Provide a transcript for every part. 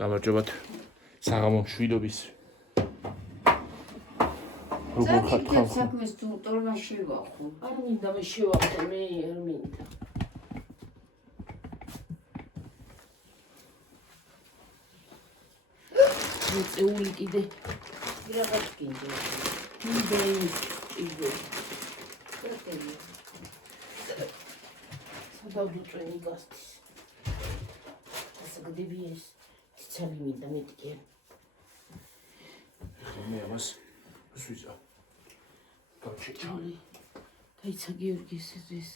გამარჯობათ საღამო მშვიდობის როგორ ხართ ხალხო? საქმეს თუ ტორმა შევახო. არ მინდა მე შევახო, მე არ მინდა. მე წეული კიდე რაღაც კიდე. მინდა ის კიდე. სადავდუწვენი გასდის. ასე გდები ეს. ცალი მინდა მეტი კი. მე ამას ვისვიძა. ჩალი. დაიცა გიორგის ეს.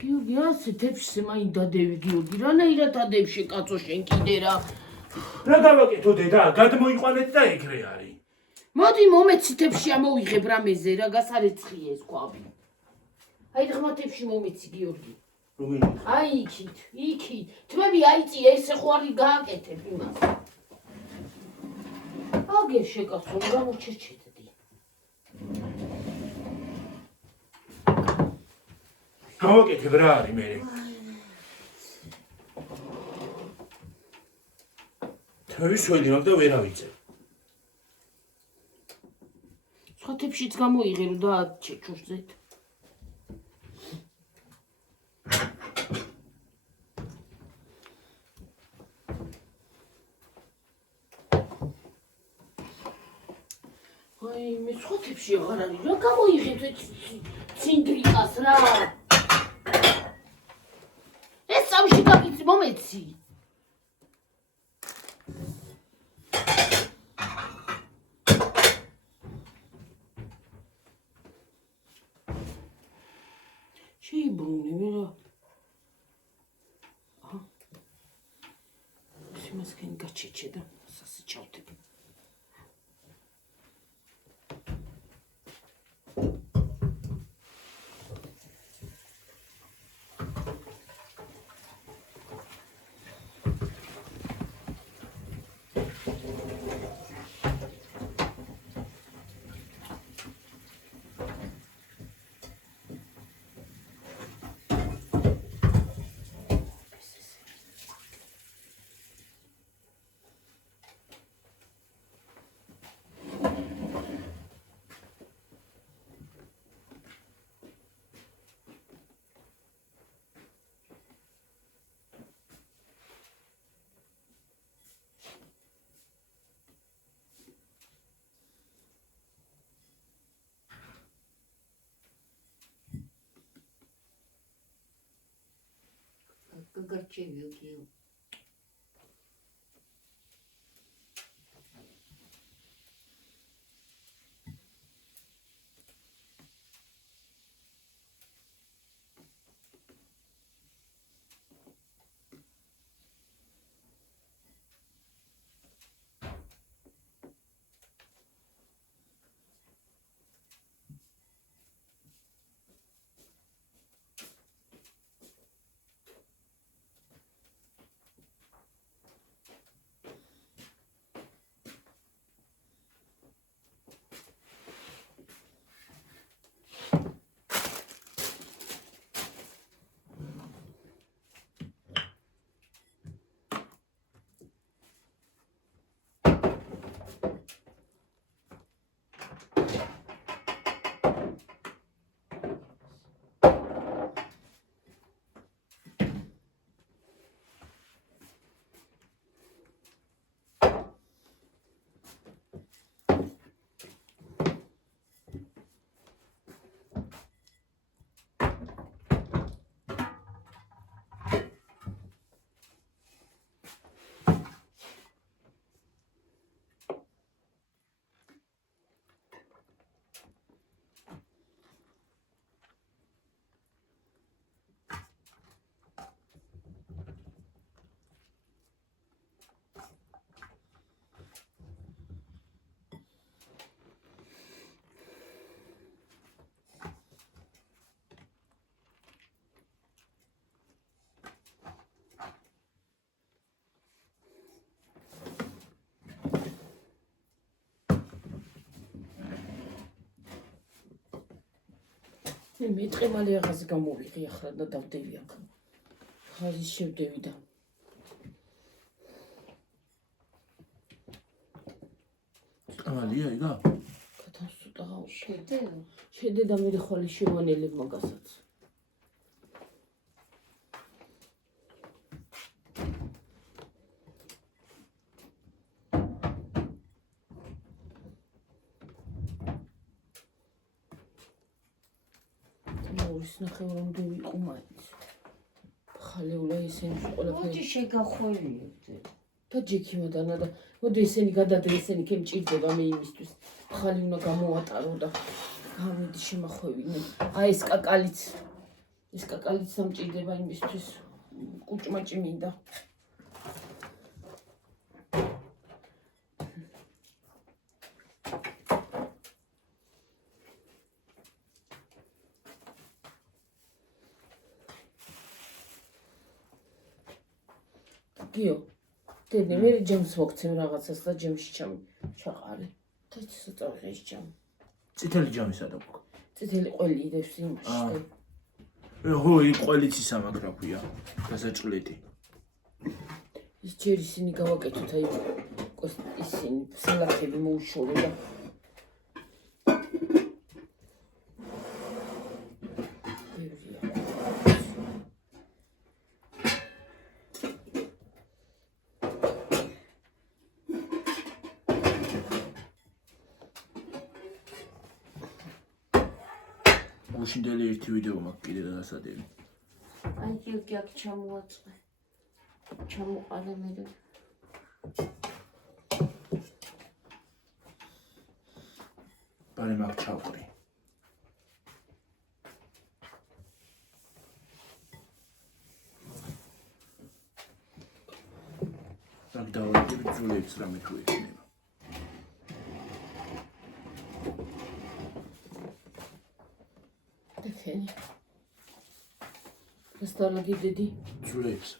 გიორგი ასე თებში მაინ დადევი გიორგი. რანაირად ადევში კაცო შენ კიდე რა. რა გავაკეთო დედა? გადმოიყვანეთ და ეგრე არის. მოდი მომეცი თებში ამოვიღებ რამეზე რა გასარეცხი ეს ყვავი. აი ღმა თებში მომეცი გიორგი. რომელი? აი იქით. თმები აიწი ესე ხო არის გააკეთებ იმას. აგერ შეკაცო გამოჩერჩეთდი. გავაკეთებ რა არის მე? თვევის ველი მაგ და ვერ ავიწევ. სხვა თებშიც გამოიღე რომ დააჩეჩურზეთ. აი მე სხვა თებში აღარ არის რა გამოიღეთ ცინდრიკას რა. ეს სამში გაგიცი მომეცი. შეიბრუნე მე რა. აჰა. შემასკენ გაჩეჩე და სასე ჩავდებ. გაგარჩევიო გიო. მე ტყემალე აღაზე გამოვიღე ახლა და დავდევი აქ. ხაზის შევდევი და ახალია იგა? კათანსუტა შედე შედე და მე ხვალე შევანელებ მაგასაც. ის ნახევრამდე ვიყო მაინც. ხალეულა ესენი ყველაფერი მოდი შეგახვევიებდე და ჯექიმადანა და მოდი ესენი გადადე ესენი კი მჭირდება მე იმისთვის. ხალი უნდა გამოვატარო და გამიდი შემახვევინე. აი ეს კაკალიც სამჭირდება იმისთვის. კუჭმაჭი მინდა. გიო დედნე მე ჯემს მოგცემ რაღაცას და ჯემში ჩაყარე და ცოტა ის ჯემ წითელი ჯამისა და გქ. წითელი ყველი იდევს იმში ხო, იქ ყველიც ისა მაგ რა ქვია. გასაჭყლეთი. ის ჯერ ისინი გავაკეთოთ აი ისინი სალათები მოუშორო და გუშინდელი ერთი ვიდეო მაქვს კიდე და დასადები. აი გიორგი აქ ჩამოაწყე ჩამოყარე მე ბარე მაგ ჩავყრი. აქ დავაგებ ძულებს რამე თუ ექნება. დექენი რესტორანი დედი ძულებს.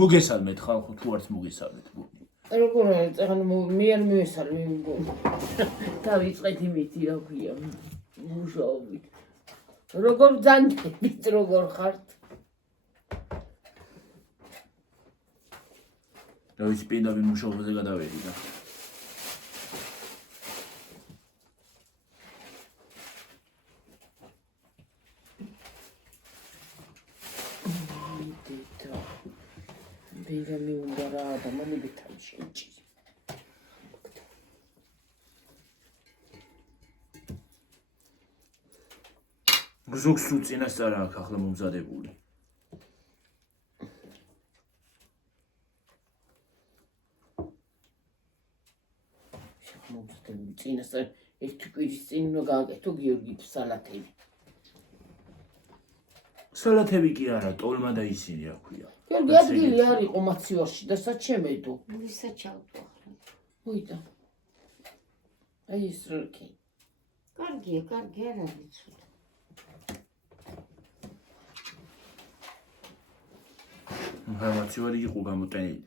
მოგესალმეთ ხალხო თუ არც მოგესალმეთ. როგორ არის წაღან მე არ მივესალმე მგონი დავიწყეთ იმითი რა ქვია მუშაობით როგორ ძანდებით როგორ ხართ რა ვიცი პირდაპირ მუშაობაზე გადავედი და ბინდა მე უნდა რა ადამიანები თავში გზუქს თუ წინასწარ აქვს ახლა მომზადებული. მომზადებული წინასწარ ერთი კვირის წინ უნდა გააკეთო გიორგი სალათები. სალათები კი არა, ტოლმა და ისინი რა ქვია. გიორგი ადგილი არ იყო მაცივარში და საჩემედო. ვისა ჩავდო ახლა მოიდა. აი ეს რკი. კარგია კარგი არ არის ცუდ ინფორმაცია იყო გამოტენილი.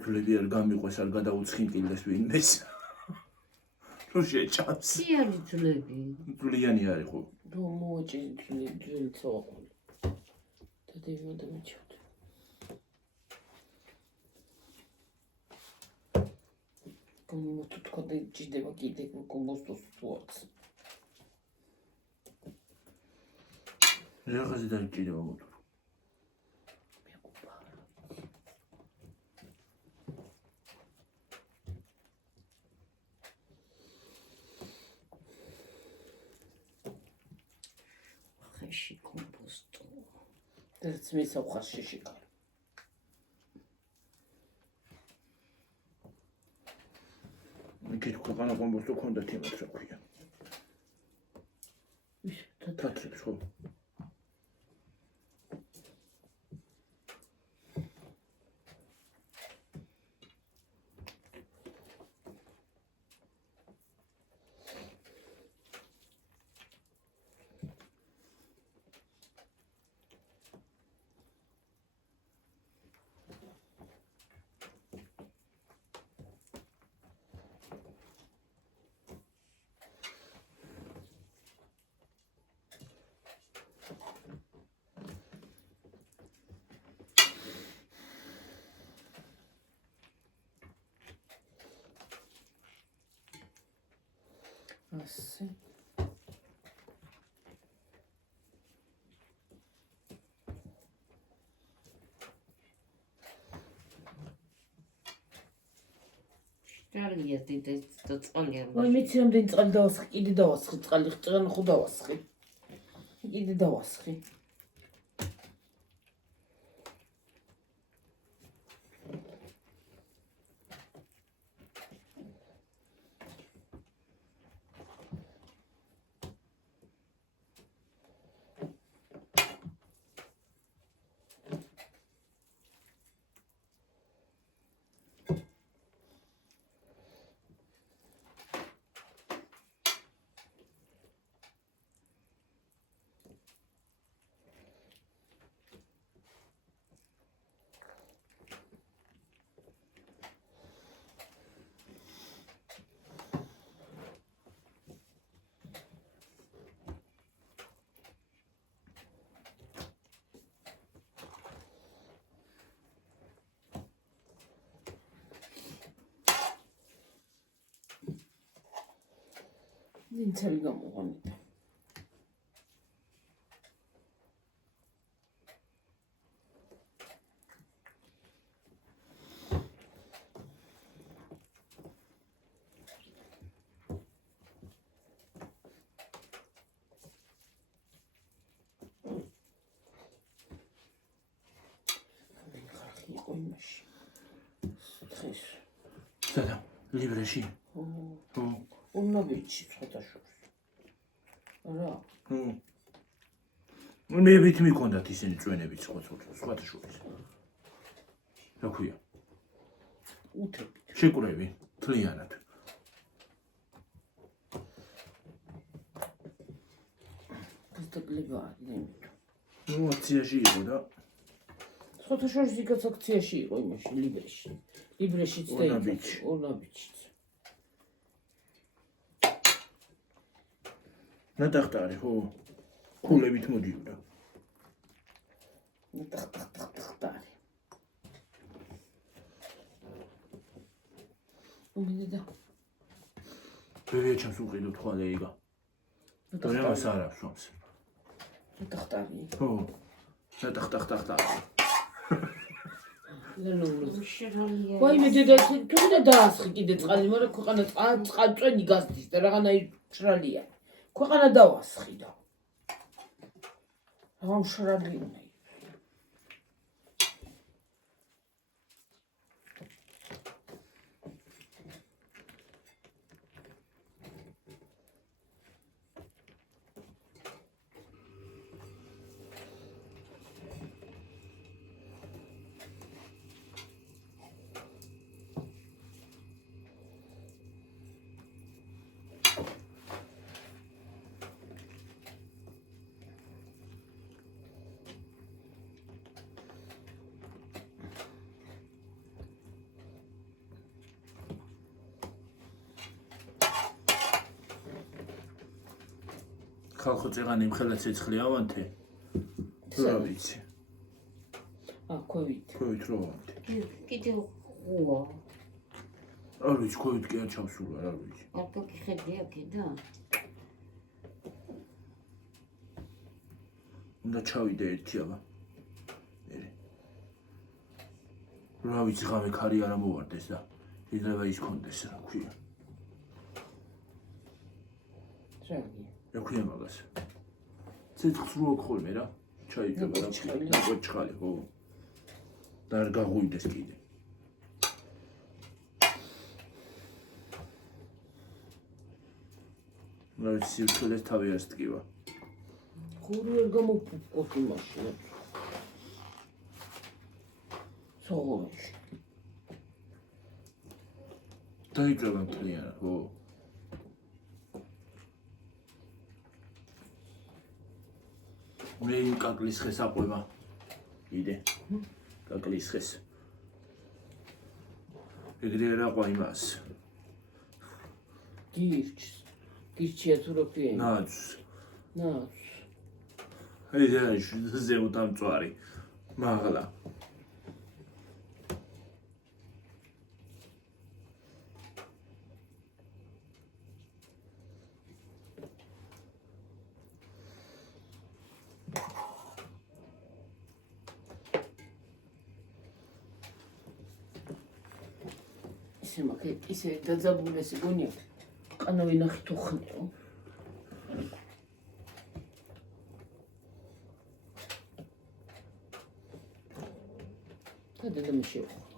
გულები არ გამიყვეს არ გადაუცხინკილდეს ვინმეს. რო შეჭამს. ისი არის ძვლები გულიანი არის ხო? რომ მოაჭი ძველი ცოყული. და დევნა მეჩვდე. გონი თუ თქვა და ჭირდება კიდე კომბოსტოს თუაც. რაღაცა დაიჭირება მოტო. ხეში კომპოსტო რაც მე საფხარში შეკარ. იქით ქვეყანა კომბოსტო ქონდა თემად რა ქვია. ის თათრებს ხო? ასე. შრალია დიდეთ და წყალია. ვაი მეცი რამდენი წყალი დავასხი, კიდე დავასხი წყალი, ჭრან ხო დავასხი. კიდე დავასხი. ნინცელი გამოღონდა. იყო იმაში. დღეს. სადა, ლიბრეში. ხო. უნდა ვიცი სხვადასხვა. რა? მე ვით მიქონდათ ისინი წვენებიც სხვადასხვა. რა ქვია? უთებით. შეკვრები, თლიანად. გასტაკლება ნემით. აქციაში იყო და სხვადასხვა იქაც აქციაში იყო იმაში, ლიბრეში. ლიბრეშიც და ორნაბიჩიც. ნატახტარი, ხო. ქულებით მოდიოდა. ნატახტარი. უმიდდა. ბევრი ჩამს უყიდოთ ხვალე იგა. და მას არ აქვს შანსი. ნატახტარი. ხო. ნატახტარი. შრალია. ვაი მე დედა თუნდა დაასხი კიდე წყალი, მაგრამ ქვეყანა წყალწვენი გასდის და რაღაცნაირ შრალია. ქვეყანა დავასხი და. რა მშრალი უნდა. ხალხო წეღანი მხელა ცეცხლი ავანთე. რა ვიცი. ქვევით. ქვევით რო ავანთე. კიდე ყუა. არ ვიცი, ქვევით კი არ ჩავსულა, არ ვიცი. აკა გიხედია კიდე? უნდა ჩავიდე ერთი აბა. რა ვიცი, ღამე ქარი არ ამოვარდეს და იდრევა ის კონდეს, რა ქვია. რა ქვია მაგას? ცეცხლს რო ხოლმე რა. ჩაიდება და ჩხალი, ხო. და არ გაღვიდეს კიდე. რა ვიცი, სივრცელეს თავი არ სტკივა. ხური არ გამოფუქოთ იმაში. სողოში. დაიჭრება მთლიანად, ხო. მე იმ კაკლის ხეს აყვება. იდე. კაკლის ხეს. ეგრე არ აყვა იმას. გირჩია თუ რა ქვია? ნაძვს. ნაძვს. იდე ზემოთ ამწვარი. მაღლა. ისე მაქვს, ისე დაძაბული ესე გონია. ყანა ვინახი თუ ხნეო. და დედამ შევხო.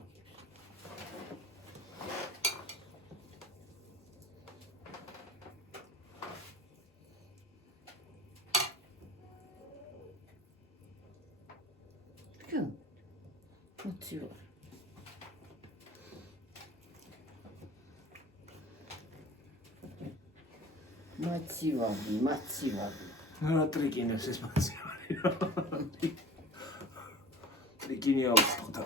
მოცივარ. მაცივარი. რა ტრიკინებს ეს მაცივარი. ტრიკინი აუწყდა.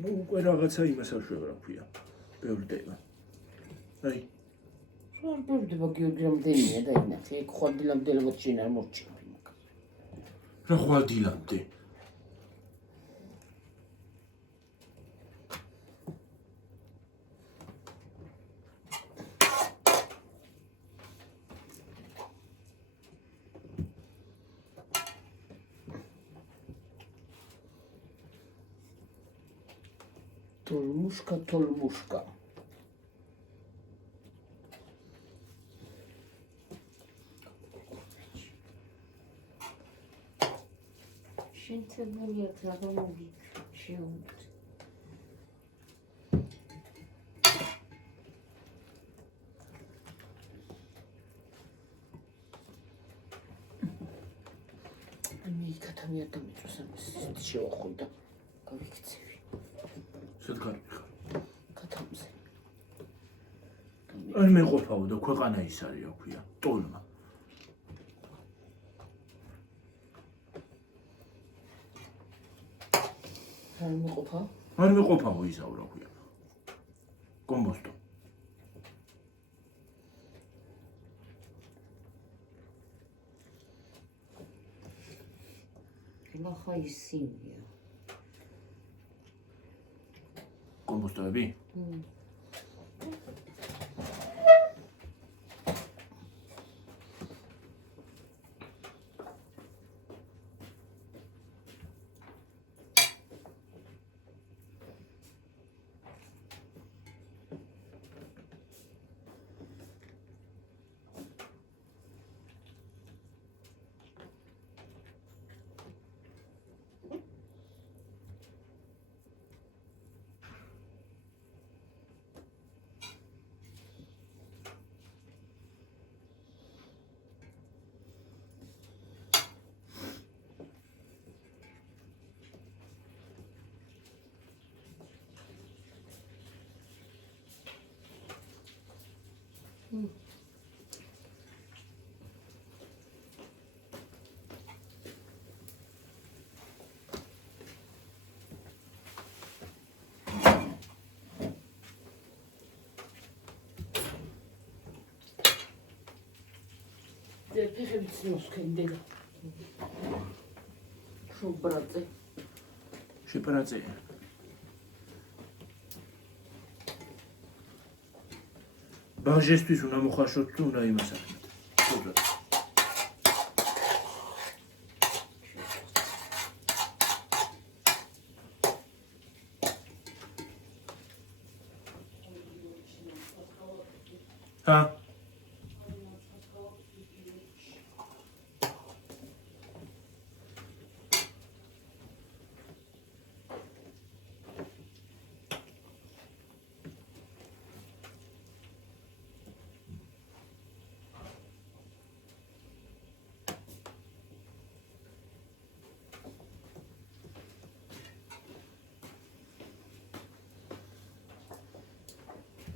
ну უკვე რაღაცა იმას აშვება რა ქვია ბევრდება აი რომ ბევრდება გიორგი რამდენია და ინახე ეგ ხვალდილამდელობად შენ არ მორჩები მაგ რა ხვალდილამდე თოლმუშკა შენცებული აქვს რა გამოგიქრჩეოთ მე იქათამი არ დამიწოს ამის შევახო და გავიქცევი სად გარიხარ ქათამზე არ მეყოფაო და ქვეყანა ის არის რა ქვია ტოლმა არ მეყოფა არ მეყოფაო ისაო რა ქვია კომბოსტო ლახა ისინია კომბოსტოები ფეხებიც მოსქენდე შობრაძე შეპრაწე ბაჟესთვის უნდა მოხარშოთ თუ უნდა იმას ახლა შობრაძე ჰა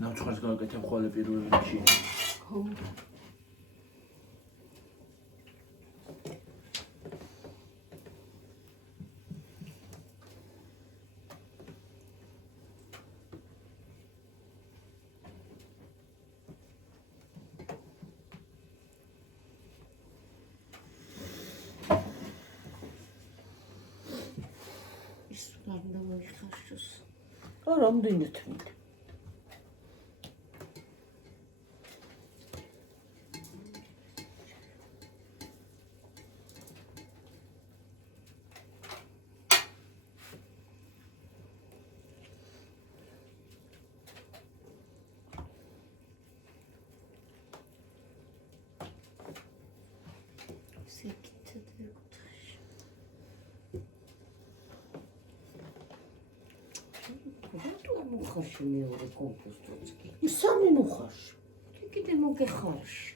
ნამჩხარს გავაკეთებ ხოლმე პირველ რიგში. ხო. ხაშოს. რა რამდენი თვით? ხარში მეორე კომპოსტოც კი. ისამი ნუხარში. კიდე მოგეხარში.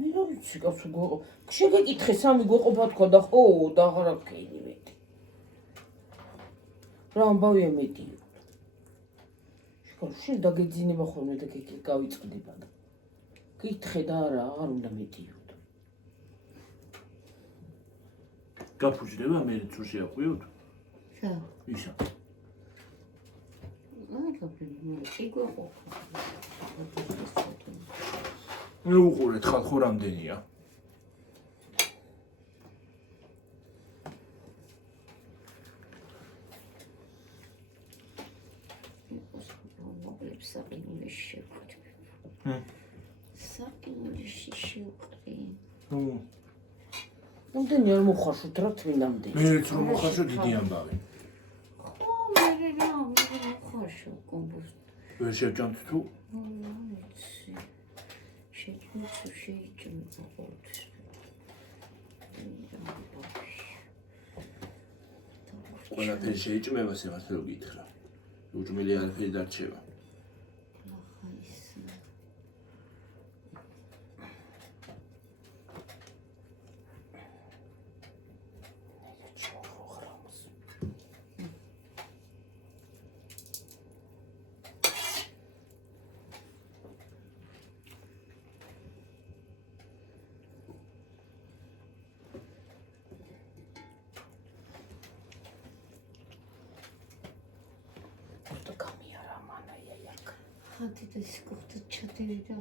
მე რა ვიცი კაცო შეგეკითხე სამი გვეყოფა თქვა და ხო და აღარა გქენი მეტი. რა ამბავია მეტი. შენ დაგეძინება ხოლმე და გეკი გავიწყდება და. გითხე და არა აღარ უნდა მეტიო. გაფუჭდება მე თუ შეაყვიოთ? რა? ისა. მე უყურეთ ხალხო რამდენია? საკინულში შევყრი. რამდენი არ მოხარშოთ რა თვინამდე. მეც რომ მოხარშო დიდი ამბავი. ხაშო კომპოსტ. ვერ შეჭამთ თუ? შეჭმება ყოველთვის. ყველაფერი შეიჭმება სიმართლე რომ გითხრა. უჭმელი არაფერი დარჩება. ხანტიდეს კუხტა ჩადევიდა.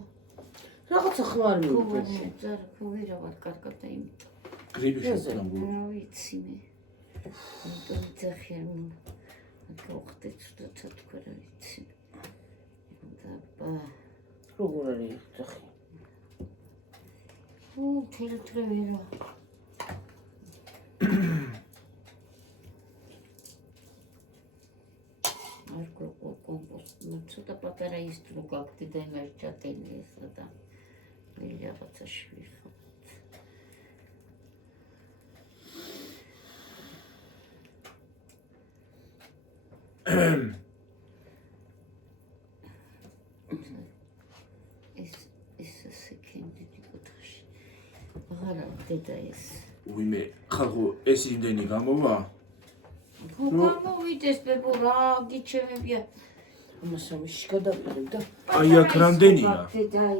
რაღაცა ხმარ მიუყვეში. ზარ ვერავარ კარგად და იმიტომ. გრიპი შეცდომული. რა ვიცი მე. იმიტომ ძახიან. გავხდეთ ცოტა თქვა რა ვიცი. და როგორ არის ძახი? თელთრე ვერა. ცოტა პატარა ის თუ გაგვდი და იმერ ჩატენი ესა და მე რაღაცა შევიხავ. ეს სეკენდი დიკოთაში. აღარა დედა ეს. უიმე ხალხო ეს იმდენი გამოვა? გამოვიდეს ბებო რა გიჩემებია. ამასამში გადავიღებ და აი აქ რამდენია? დედაი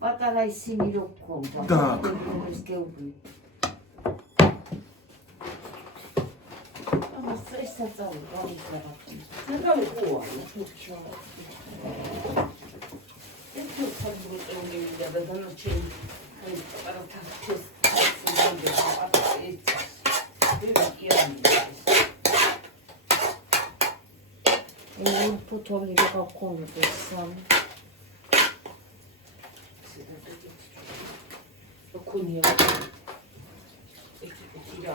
პატარა ისინი რო გქონდა. და ეს გეუბნი. ამას ეს საწავი გავიხარა. გადავიყოა ჩუქჩო. ეს თვითონ და დანარჩენი აი პატარა თავს ეს ფოთოლი რა გქონდა სამ. ოქონია. ეთიკა.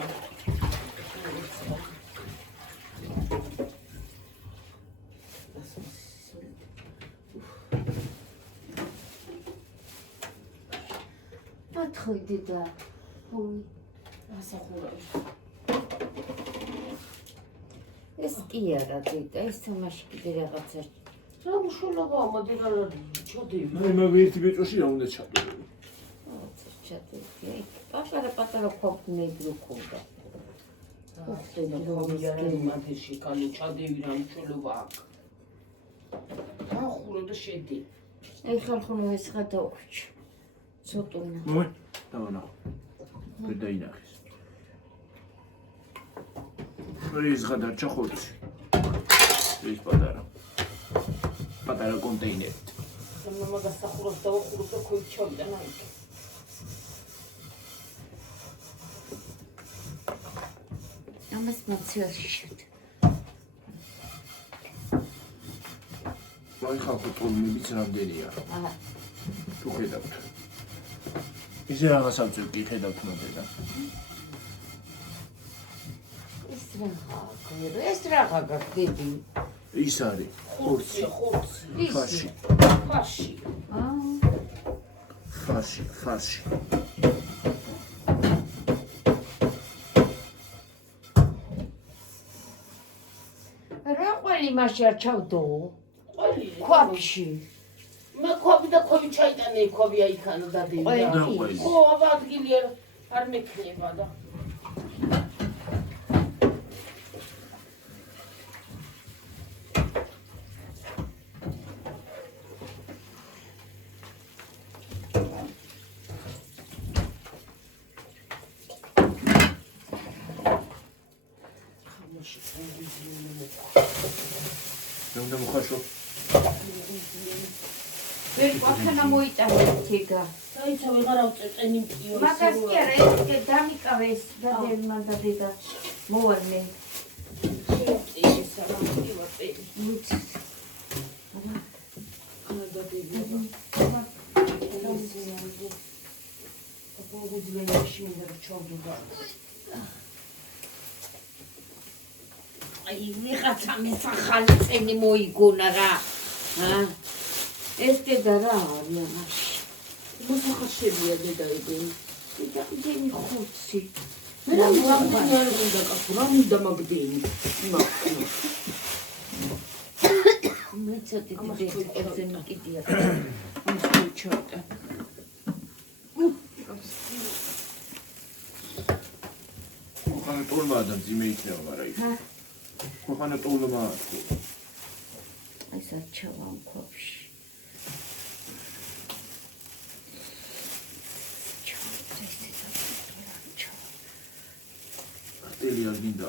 ათხი დედა. ой, ასახურა. ეს კი არა დედა, ეს თამაში კიდე რაღაცა. რა უშულობა მოდი რა ჩოდები. მე მაგ ერთი ბეჭოში რა უნდა ჩადო. რაღაცა ჩადები. პატარა ქოპნები რო ქონდა. ხდება მათეში კალო ჩადები რა უშულობა აქვს. ახურო და შედი. აი ხალხო ეს ხადა უჩ. ცოტუნა. მომე დავანახო. გადაინახეს. ის გადარჩა ხორცი. ის პატარა კონტეინერი. მამა გასახუროს და ვახუროს და ქოიჩავდა ნაიკ. ამას მოცილში შედ. აი ხალხო ტოლმებიც რამდენია. თუ ხედავთ. ისე რაღაც ამწევ კი ხედავთ მოდელა. ეს რაღა გაგდები. ის არის ხურცი. ფაში. ფაში. რა ყველი მასში არ ჩავდო? ყველი. ქვაბში. მე ქვაბი და ქვაბი ჩაიტანე ქვაბი აიქანა დადები. ყველი. ხო, აბა ადგილი არ მექნება და. უნდა მოხაშო. ვერ ყვანა მოიტანე თიგა. დაიცა ვეღარ ავწევ ყენიმკიო. მაგას კი არა ეს დამიკავე ეს დადევმა და დედა მოვარნე. ეს არა მოკივა პერი. მუცი. ანა დადები. აბა გუძლეში მინდა ჩავდო. აი ვიღაცა მესახალი წენი მოიგონა რა. ეს დედა რა არის ამაში? მოსახაშებია დედაები. დედაიდენი ხუთი. რა უნდა კაცო, რა უნდა მაგდენი? მეცადი დედაებზე მიკიდია. ამას ჩავტა. ხანა ტოლმა адам ძიმე იქნება, მაგრამ იქ. ხანა ტოლმა თუ აი საჩავა ქვაბში. ხტელი არ გინდა.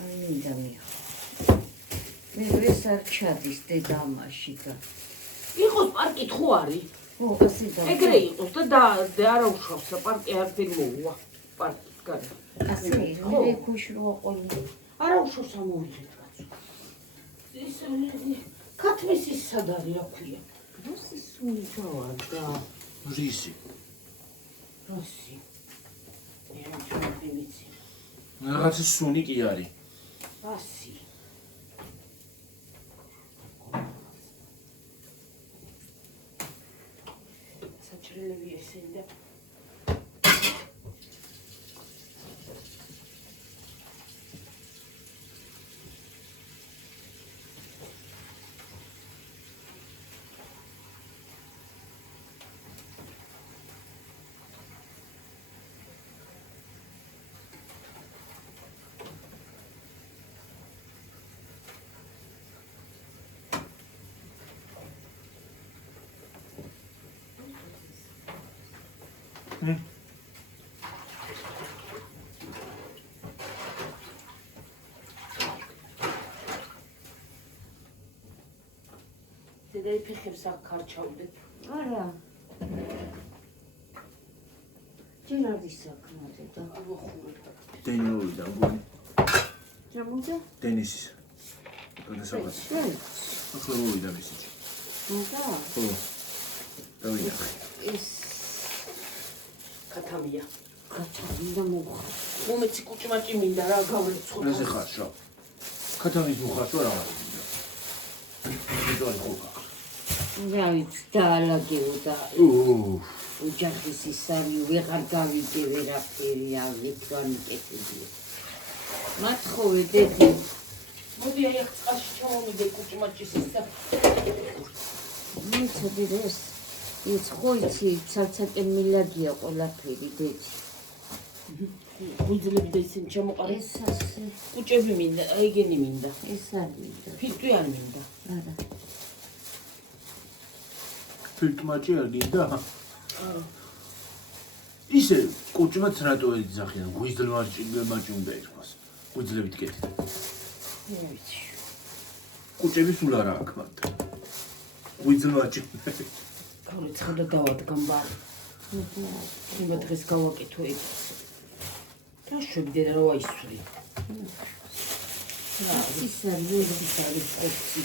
აი მინდა მიხო. მე ეს არ ჩადის დედა ამაში და. იყოს პარკი თხო არის. ო ასე და. ეგრე იყოს და არა უშავს პარკი არ მოუვა. პარკის გარეთ. ასე მე ქუშრო ყოლი. არა უშავს ამოვიღეთ კაცო. ეს ქათმის ის სად არის რა ქვია? რუსი სული გავარდა. რისი. რუსი. მე რა ვიცი. რაღაც სუნი კი არის. ასი. საჭრელები ესენი და დედაი ფეხებს აქ ქარჩავდებ. არა. ჯერ არის საქმე და ავახურებ. დენიური და გონი. ჯამუდა? დენისის. გადასაღაც. ახლა მოვიდა მესიჯი. მოდა? ხო. დავინახე. ეს ქათამია. კაცამინდა მოხარ. მომეცი კუჭმაჭი მინდა რა გავეცხო. რაზე ხარ შო? ქათამის მოხარ რა არის? ვიდოა ხოქა. რა ვიცი დაალაგეოდა. ოჯახის ის არის ვეღარ გავიგე ვერაფერი ავიქვანი კეთილი. მათხოვე დედი. მოდი აი აქ წყალში ჩავამიდე კუჭმაჭის ისა. მიცოდი ეს ხოიცი ცალცაკე მილაგია ყველაფერი დედი. გუძლები და ისინი ჩამოყარე. ეს ასე კუჭები მინდა, აიგენი მინდა. ეს არის და ფილტვი არ მინდა. არა. ფილტმაჭი არ გინდა? ისე კუჭმაც რატო ეძახიან? გვიზლმაჭი უნდა იყოს. გვიზლებით კეთდა. მე ვიცი. კუჭები სულ არა აქვს მათ. გვიზლმაჭი. გავეცხა და დავადგამ ბარ. იმა დღეს გავაკეთო ეგ. და შვებდე რა ვაისვრი. ის არის არის ყოვცი.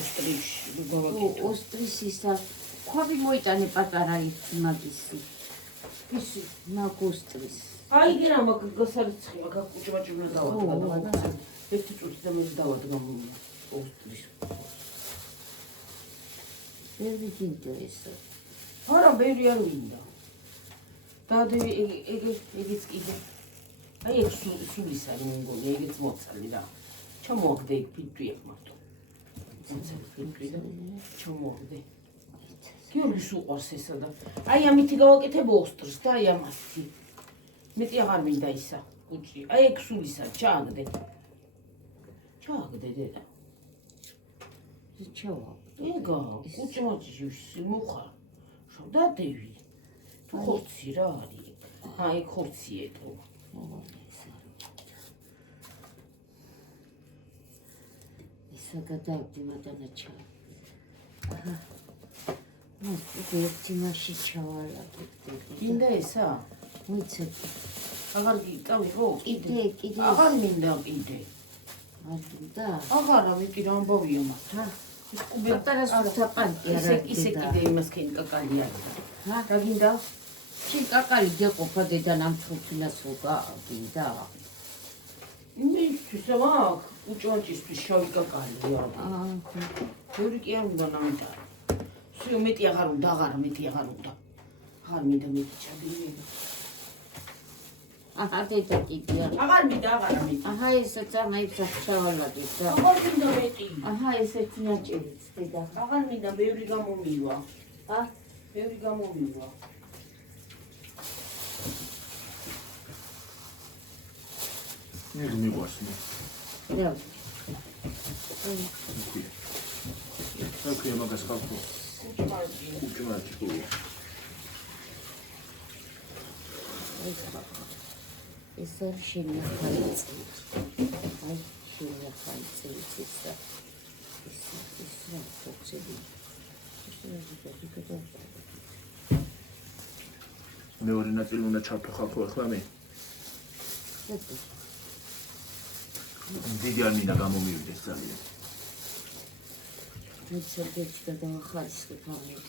ოსტრიში გავაკეთე. ოსტრისის და ქვაბი მოიტანე პატარა მაგისი. ისი მაგოსტრის. აი გერა მაგ გასარიცხი მაგ კუჭმაჭი უნდა დავადგა. ერთი წუთი და მე დავადგა ოსტრის. ბევრი გინტერესო. არა, ბევრი არ მინდა. და ეგეც კიდე. აი ეს სულის არის მე მგონი, ეგეც მოცალი რა. ჩამოაგდე იქ ფიტვი აქ მარტო. მოცალი ფიტვი და ჩამოაგდე. გიორგის უყვარს ესა და აი ამითი გავაკეთებ ოსტრს და აი ამასი. მეტი აღარ მინდა ისა კუჭი. აი ეგ სულის არის, ჩააგდე. ჩააგდე დედა. ეგა, კუჭმაჭი მოხარ. შევდადევი. თუ ხორცი რა არის? აი ხორცი ეტო. ისა გადავდი მადანაჩა. აჰა. მას ერთი მასში ჩავალაგებდი. გინდა ესა? მოიცეთ. აღარ გიყავიყო? კიდე. აღარ მინდა კიდე. არ გინდა? აღარა ვიყი რა ამბავია მას. ჰა. ეს კუბე პატარა სულთა პანკი არა. ისე კიდე იმას ქენ კაკალი არის. ჰა. რა გინდა? შენ კაკალი გეყოფა დედა ნამცრუფინას უკვე გინდა? იმისთვის მაგ უჭოჭისთვის შავი კაკალია. აა. ბევრი კი არ უნდა ნამდვილად. სულ მეტი აღარ უნდა, აღარ მეტი აღარ უნდა. აღარ მინდა მეტი ჩადილი. აჰა დედა კიდია. აღარ მინდა, აღარ მინდა. აჰა ესე წამაიფსა ჩავალაგეთ და. აღარ მინდა მეტი. აჰა ესეც ნაჭირიც დედა. აღარ მინდა, ბევრი გამომივა. ჰა? ბევრი გამომივა. ეგ მიყვარს მე. და. აკვია მაგას ხალხო. კუჭმაჭი ხო. ეს არის შემიახალწი. აი შემიახალწი ისა. ის რა ფოქსები. მეორე ნაწილი უნდა ჩართო ხალხო ახლა მე. დიდი არ მინდა გამომივიდეს ძალიან. მე ცოტა გადავახარისხებ ამით.